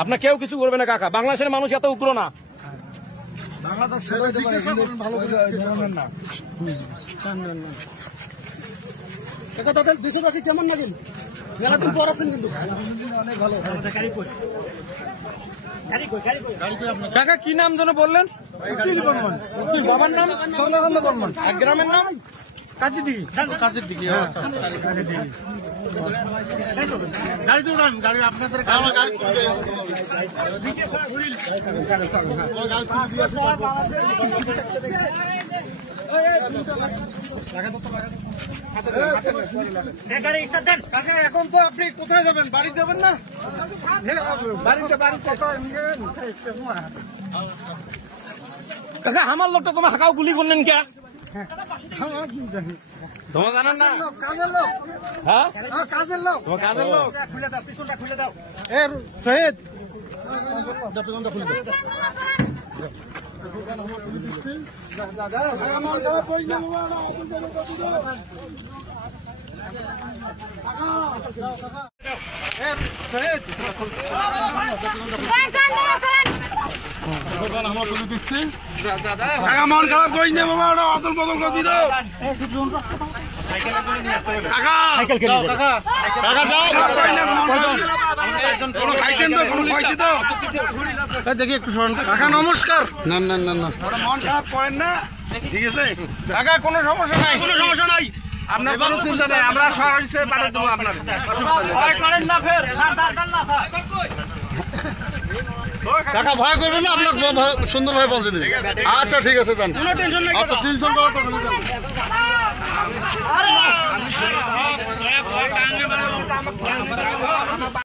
আপনার কেউ কিছু করবে না কাকা, বাংলাদেশের মানুষ এত উগ্র না। কেমন লাগেন? মেলাদিন পর আছেন কিন্তু কাকা কি নাম যেন বললেন? বাবার নাম বর্মন, গ্রামের নাম কাজিদিঘি। কাজিদিঘি, গাড়িতে উঠান, গাড়ি আপনাদের এখন তো আপনি কোথায় যাবেন? বাড়ি যাবেন না? কাকা আমার লোকটা তোমার হাঁকাও গুলি করলেন কে? তোমার জানেন না? কাজের লোক, হ্যাঁ কাজের লোক, তোমার কাজের লোক। খুলে দাও, পিছনটা খুলে দাও। শহীদ মন খারাপ করিস না বাবা, ওটা অদল বদল করে দিল। দেখি একটু কাকা নমস্কার। না না না না, মন খারাপ করেন না, ঠিক আছে কাকা, কোনো সমস্যা নাই, কোনো সমস্যা নাই, আপনার কোনো চিন্তা নেই, আমরা সহজে পাঠিয়ে দেবো আপনার। কাকা ভয় করবেন না, আপনার সুন্দরভাবে পৌঁছে দিন। আচ্ছা ঠিক আছে, যান। আচ্ছা টেনশন করার তো